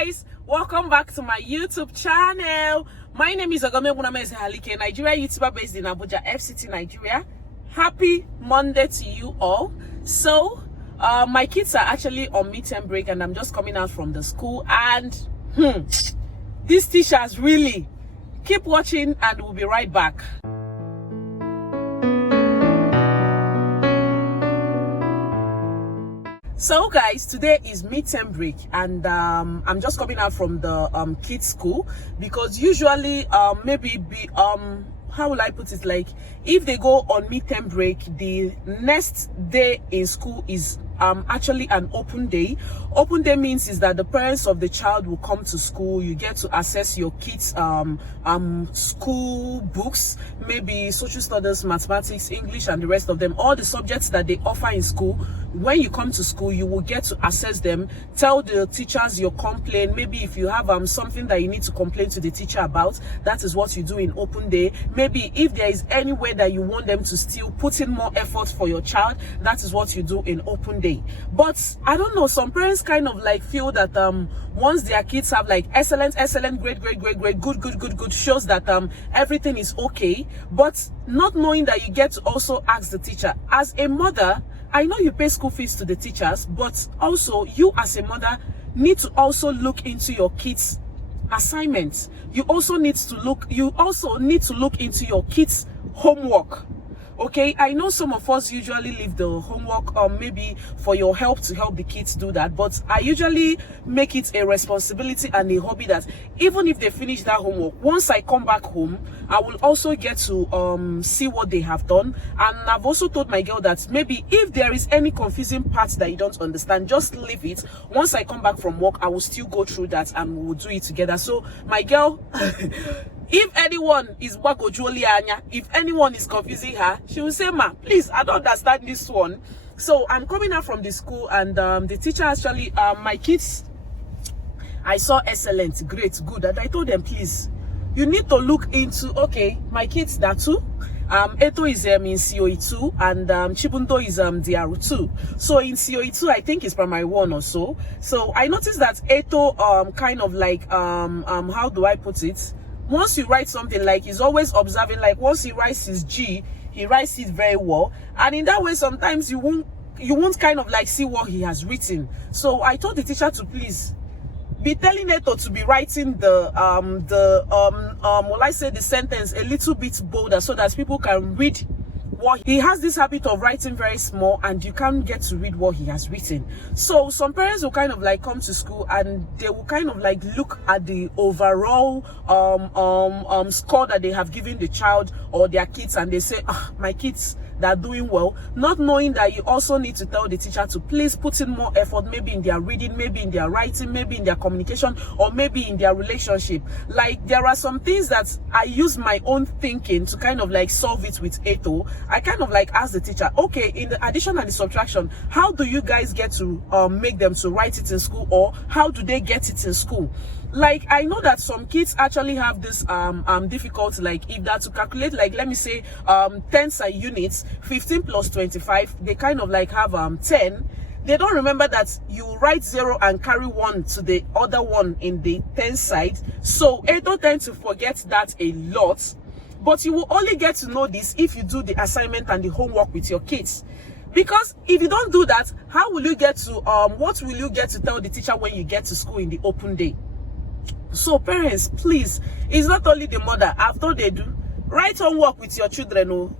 guys, welcome back to my YouTube channel. My name is OGOM'S, Nigeria YouTuber based in Abuja, FCT, Nigeria. Happy Monday to you all. So my kids are actually on midterm break and I'm just coming out from the school, and these teachers really keep watching and we'll be right back. So guys, today is midterm break and I'm just coming out from the kids school, because usually how will I put it, like if they go on midterm break, the next day in school is actually an open day. Open day means is that the parents of the child will come to school. You get to access your kids school books, maybe social studies, mathematics, English, and the rest of them, all the subjects that they offer in school. When you come to school, you will get to access them, tell the teachers your complaint. Maybe if you have something that you need to complain to the teacher about, that is what you do in open day. Maybe if there is any way that you want them to still put in more effort for your child, that is what you do in open day. But I don't know, some parents kind of like feel that once their kids have like excellent, great, good, shows that everything is okay, but not knowing that you get to also ask the teacher. As a mother, I know you pay school fees to the teachers, but also you as a mother need to also look into your kids' assignments. You also need to look into your kids' homework. Okay, I know some of us usually leave the homework maybe for your help to help the kids do that, but I usually make it a responsibility and a hobby that even if they finish that homework, once I come back home, I will also get to see what they have done. And I've also told my girl that maybe if there is any confusing parts that you don't understand, just leave it. Once I come back from work, I will still go through that and we will do it together. So my girl, if anyone is if anyone is confusing her, she will say, "Ma, please, I don't understand this one." So I'm coming out from the school and the teacher actually, my kids, I saw excellent, great, good, and I told them, please, you need to look into, okay, my kids, that too. Eto is in COE2 and Chibundo is DRU2. So in COE2, I think it's primary 1 or so. So I noticed that Eto kind of like how do I put it? Once you write something, like he's always observing, like once he writes his G, he writes it very well, and in that way sometimes you won't kind of like see what he has written. So I told the teacher to please be telling Eto to be writing the will I say the sentence a little bit bolder so that people can read what he has. This habit of writing very small and you can't get to read what he has written. So some parents will kind of like come to school and they will kind of like look at the overall score that they have given the child or their kids, and they say, "Ah, my kids, they're doing well," not knowing that you also need to tell the teacher to please put in more effort, maybe in their reading, maybe in their writing, maybe in their communication, or maybe in their relationship. Like there are some things that I use my own thinking to kind of like solve it with Eto. I kind of like ask the teacher, okay, in the addition and the subtraction, how do you guys get to make them to write it in school, or how do they get it in school? Like I know that some kids actually have this difficulty, like if they're to calculate, like let me say tens are units, 15 plus 25, they kind of like have 10. They don't remember that you write 0 and carry 1 to the other one in the 10 side. So they don't tend to forget that a lot. But you will only get to know this if you do the assignment and the homework with your kids. Because if you don't do that, how will you get to what will you get to tell the teacher when you get to school in the open day? So parents, please, it's not only the mother. After they do, write homework with your children.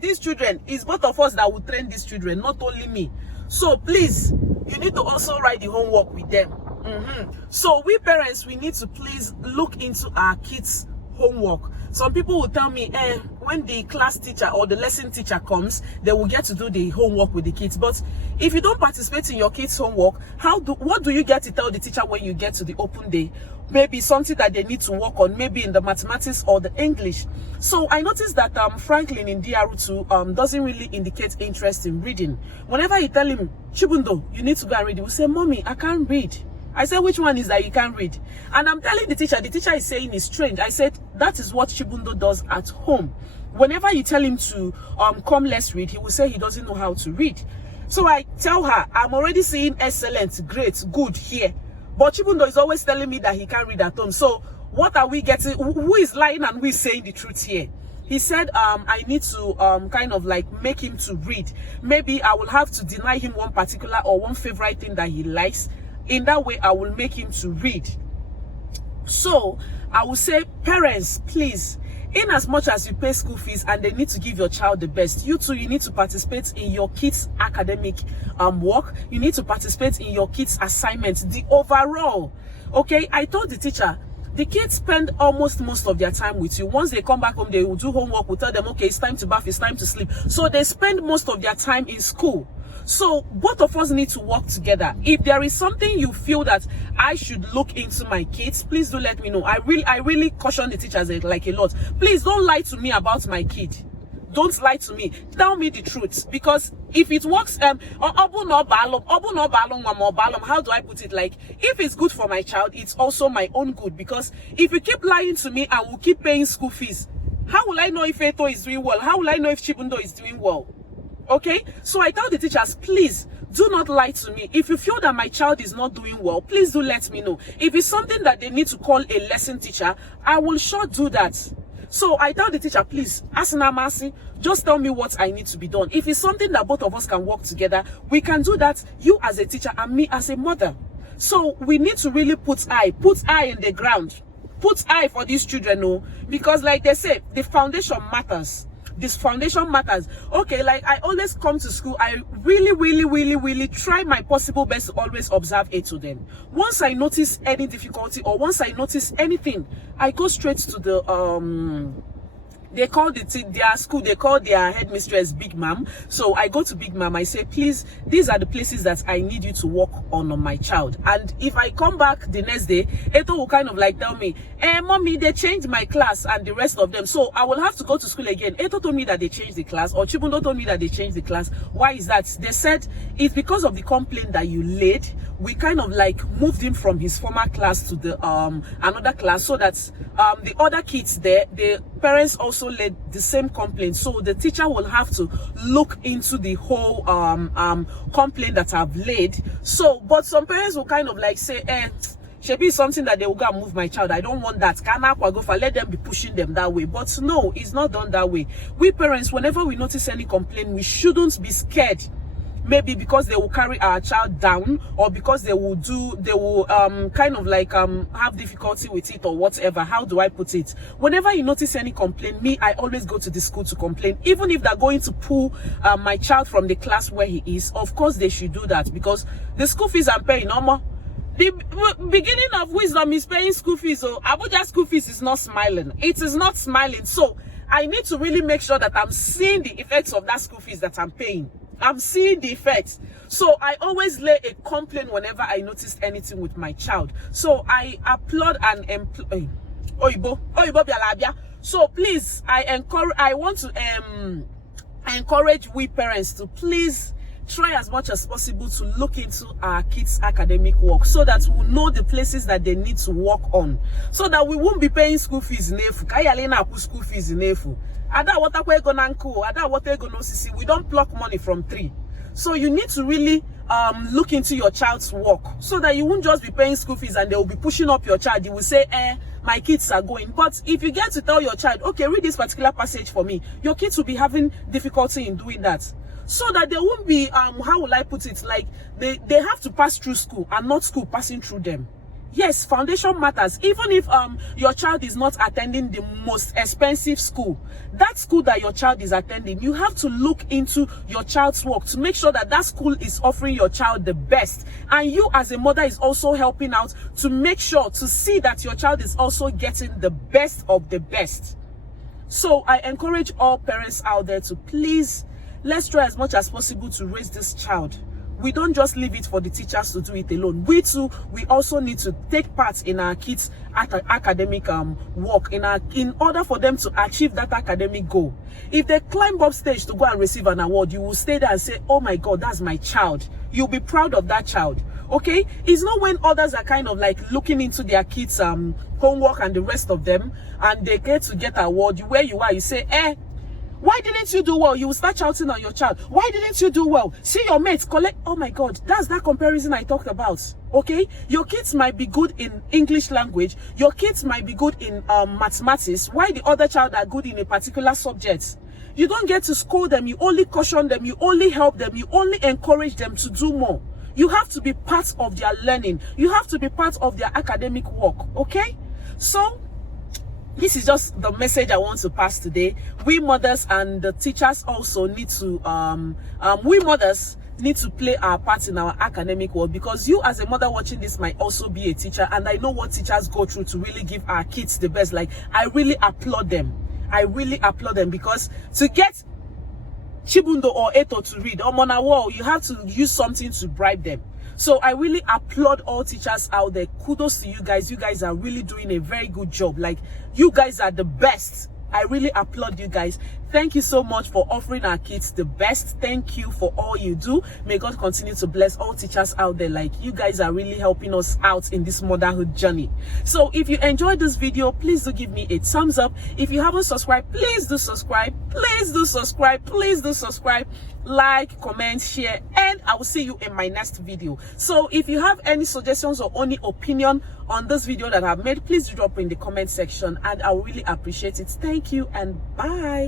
These children, it's both of us that will train these children, not only me. So please, you need to also write the homework with them. So we parents, we need to please look into our kids' homework. Some people will tell me, when the class teacher or the lesson teacher comes, they will get to do the homework with the kids. But if you don't participate in your kids' homework, what do you get to tell the teacher when you get to the open day? Maybe something that they need to work on, maybe in the mathematics or the English. So I noticed that Franklin in DRU2 doesn't really indicate interest in reading. Whenever you tell him, Chibundo, you need to go and read, he will say, "Mommy, I can't read." I said, "Which one is that you can't read?" And I'm telling the teacher is saying it's strange. I said, that is what Chibundo does at home. Whenever you tell him to come, let's read, he will say he doesn't know how to read. So I tell her, I'm already seeing excellent, great, good here. But Chibundo is always telling me that he can't read at home. So what are we getting? Who is lying and who is saying the truth here? He said, I need to kind of like make him to read. Maybe I will have to deny him one particular or one favorite thing that he likes. In that way, I will make him to read. So I will say, parents, please, in as much as you pay school fees and they need to give your child the best, you too, you need to participate in your kids' academic work. You need to participate in your kids' assignments, the overall. Okay, I told the teacher, the kids spend almost most of their time with you. Once they come back home, they will do homework. We'll tell them, okay, it's time to bath, it's time to sleep. So they spend most of their time in school. So both of us need to work together. If there is something you feel that I should look into my kids, please do let me know. I really caution the teachers like a lot. Please don't lie to me about my kid. Don't lie to me. Tell me the truth. Because if it works, how do I put it? Like, if it's good for my child, it's also my own good. Because if you keep lying to me and will keep paying school fees, how will I know if Eto is doing well? How will I know if Chibundo is doing well? Okay, so I tell the teachers, please do not lie to me. If you feel that my child is not doing well, please do let me know. If it's something that they need to call a lesson teacher, I will sure do that. So I tell the teacher, please, Asana Masi, just tell me what I need to be done. If it's something that both of us can work together, we can do that, you as a teacher and me as a mother. So we need to really put eye in the ground. Put eye for these children, no? Because like they say, the foundation matters. This foundation matters. Okay, like I always come to school, I really try my possible best to always observe it to them. Once I notice any difficulty or once I notice anything, I go straight to the they call their school, they call their headmistress Big Mom. So I go to Big Mom, I say, please, these are the places that I need you to work on my child. And if I come back the next day, Eto will kind of like tell me, mommy, they changed my class and the rest of them. So I will have to go to school again. Eto told me that they changed the class, or Chibundo told me that they changed the class. Why is that? They said it's because of the complaint that you laid. We kind of like moved him from his former class to the another class, so that the other kids there, the parents also laid the same complaint. So the teacher will have to look into the whole complaint that I've laid. So, but some parents will kind of like say, should be something that they will go and move my child. I don't want that. Let them be pushing them that way. But no, it's not done that way. We parents, whenever we notice any complaint, we shouldn't be scared. Maybe because they will carry our child down, or because they will kind of like have difficulty with it or whatever. How do I put it? Whenever you notice any complaint, I always go to the school to complain. Even if they're going to pull my child from the class where he is, of course they should do that, because the school fees I'm paying, the beginning of wisdom is paying school fees. So Abuja school fees is not smiling. It is not smiling. So I need to really make sure that I'm seeing the effects of that school fees that I'm paying. I'm seeing the effects. So I always lay a complaint whenever I noticed anything with my child. So I applaud and employ. So please, I want to encourage we parents to please try as much as possible to look into our kids' academic work, so that we know the places that they need to work on, so that we won't be paying school fees in school fees in we don't pluck money from tree. So you need to really look into your child's work, so that you won't just be paying school fees and they will be pushing up your child. You will say, my kids are going. But if you get to tell your child, okay, read this particular passage for me, your kids will be having difficulty in doing that. So that they won't be, how will I put it, like they have to pass through school and not school passing through them. Yes, foundation matters. Even if your child is not attending the most expensive school, that school that your child is attending, you have to look into your child's work to make sure that that school is offering your child the best. And you as a mother is also helping out to make sure to see that your child is also getting the best of the best. So I encourage all parents out there to please, let's try as much as possible to raise this child. We don't just leave it for the teachers to do it alone. We too, we also need to take part in our kids' academic work in order for them to achieve that academic goal. If they climb up stage to go and receive an award, you will stay there and say, oh my God, that's my child. You'll be proud of that child. Okay? It's not when others are kind of like looking into their kids' homework and the rest of them, and they get to get an award, where you are, you say, Why didn't you do well? You will start shouting on your child. Why didn't you do well? See your mates collect. Oh my God, that's that comparison I talked about. Okay, your kids might be good in English language. Your kids might be good in mathematics. Why the other child are good in a particular subject? You don't get to scold them. You only caution them. You only help them. You only encourage them to do more. You have to be part of their learning. You have to be part of their academic work. Okay, so this is just the message I want to pass today. We mothers and the teachers also need to we mothers need to play our part in our academic world, because you as a mother watching this might also be a teacher, and I know what teachers go through to really give our kids the best. Like, I really applaud them. I really applaud them, because to get Chibundo or Eto to read on a wall, you have to use something to bribe them. So I really applaud all teachers out there. Kudos to you guys. You guys are really doing a very good job. Like, you guys are the best. I really applaud you guys. Thank you so much for offering our kids the best. Thank you for all you do. May God continue to bless all teachers out there. Like, you guys are really helping us out in this motherhood journey. So if you enjoyed this video, please do give me a thumbs up. If you haven't subscribed, please do subscribe. Please do subscribe. Please do subscribe. Like, comment, share, and I will see you in my next video. So if you have any suggestions or any opinion on this video that I've made, please drop in the comment section, and I will really appreciate it. Thank you and bye.